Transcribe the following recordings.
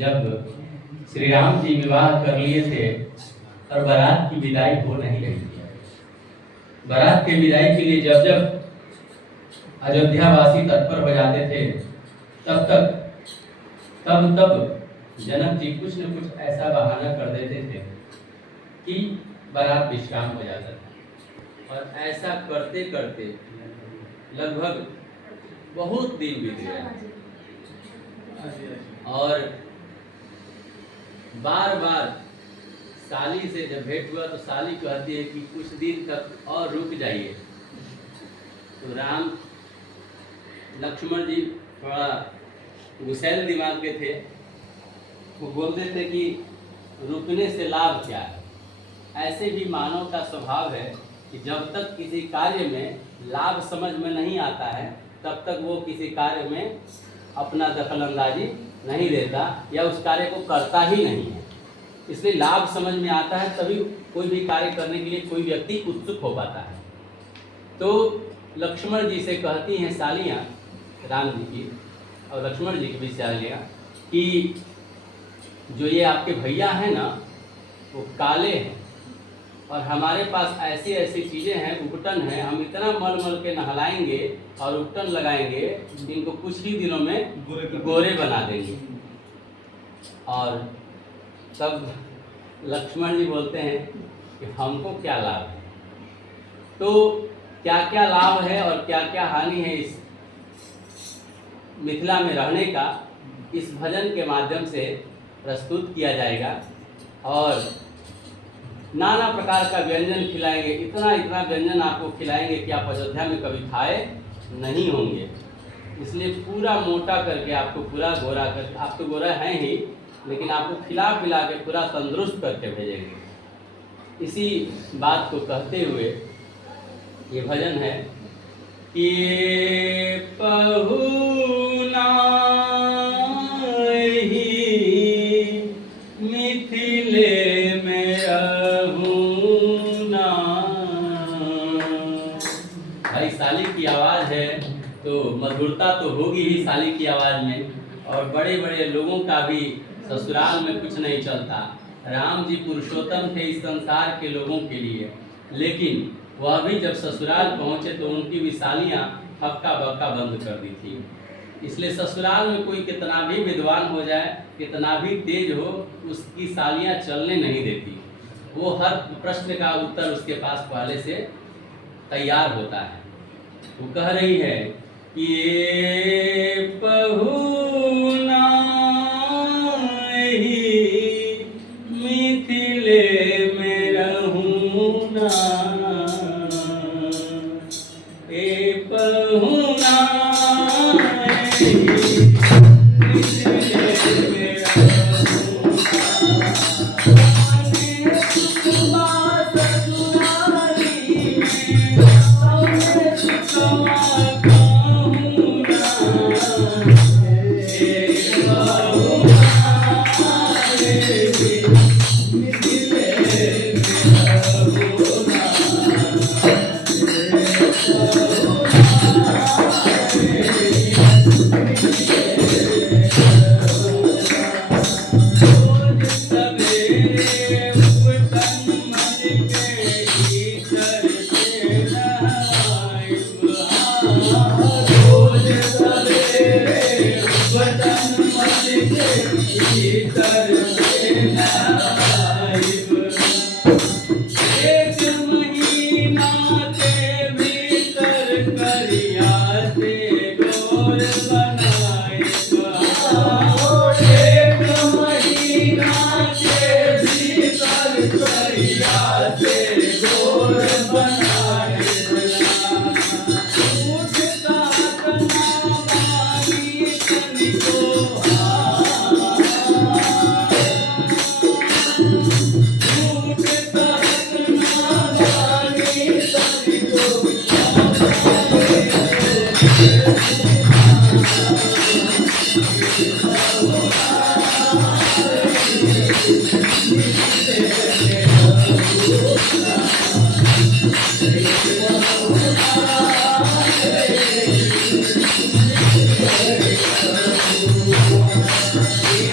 जब श्री राम जी विवाह कर लिए थे और बारात की विदाई हो नहीं रही थी। बारात के विदाई के लिए जब जब अयोध्यावासी तत्पर हो जाते थे तब जनक जी कुछ न कुछ ऐसा बहाना कर देते थे कि बारात विश्राम हो जाता था। और ऐसा करते करते लगभग बहुत दिन बीत गए और बार बार साली से जब भेंट हुआ तो साली कहती है कि कुछ दिन तक और रुक जाइए। तो राम लक्ष्मण जी थोड़ा गुस्सैल दिमाग के थे, वो बोलते थे कि रुकने से लाभ क्या है। ऐसे भी मानव का स्वभाव है कि जब तक किसी कार्य में लाभ समझ में नहीं आता है तब तक वो किसी कार्य में अपना दखलंदाजी नहीं देता या उस कार्य को करता ही नहीं है। इसलिए लाभ समझ में आता है तभी कोई भी कार्य करने के लिए कोई व्यक्ति उत्सुक हो पाता है। तो लक्ष्मण जी से कहती हैं सालियाँ राम जी की और लक्ष्मण जी की भी सालियाँ कि जो ये आपके भैया हैं ना वो काले हैं और हमारे पास ऐसी ऐसी चीज़ें हैं, उपटन है, हम इतना मल मल के नहलाएंगे और उपटन लगाएंगे कि इनको कुछ ही दिनों में गोरे बना देंगे। और तब लक्ष्मण जी बोलते हैं कि हमको क्या लाभ है। तो क्या क्या लाभ है और क्या क्या हानि है इस मिथिला में रहने का, इस भजन के माध्यम से प्रस्तुत किया जाएगा। और नाना प्रकार का व्यंजन खिलाएंगे, इतना इतना व्यंजन आपको खिलाएंगे कि आप अयोध्या में कभी खाए नहीं होंगे। इसलिए पूरा मोटा करके आपको पूरा गोरा कर, आप तो गोरा हैं ही लेकिन आपको खिला पिला के पूरा तंदुरुस्त करके भेजेंगे। इसी बात को कहते हुए ये भजन है कि पहुना मिथिले में रहूना। भाई साली की आवाज़ है तो मधुरता तो होगी ही साली की आवाज़ में। और बड़े बड़े लोगों का भी ससुराल में कुछ नहीं चलता। राम जी पुरुषोत्तम थे इस संसार के लोगों के लिए, लेकिन वह भी जब ससुराल पहुँचे तो उनकी भी सालियाँ हक्का बक्का बंद कर दी थी। इसलिए ससुराल में कोई कितना भी विद्वान हो जाए, कितना भी तेज हो, उसकी सालियाँ चलने नहीं देती। वो हर प्रश्न का उत्तर उसके पास पहले से तैयार होता है। वो कह रही है कि ये पहुना मिथिले में रहूना, ए पहुना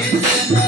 Thank you.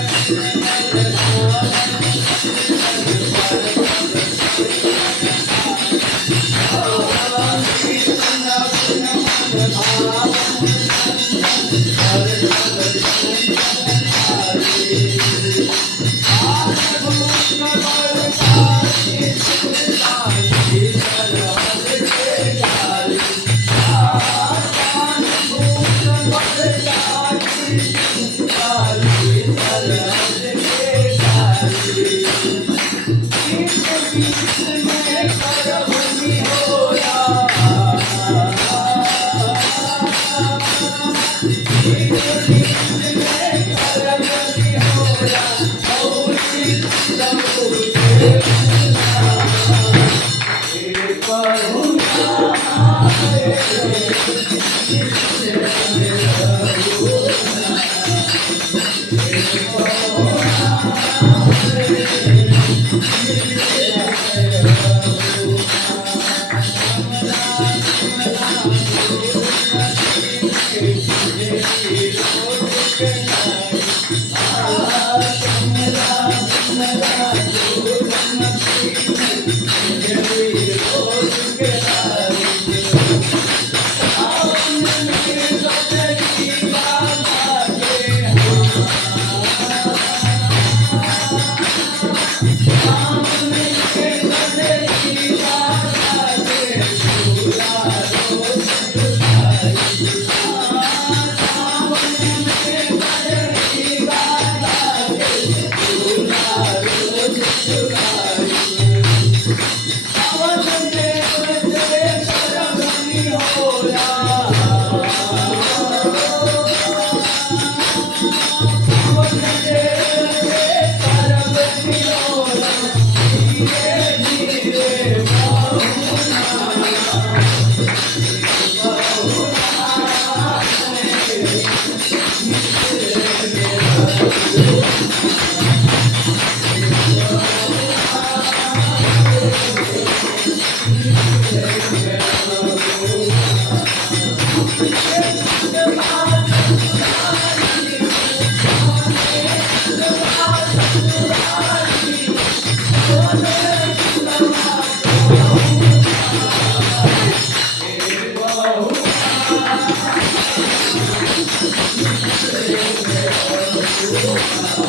Thank you.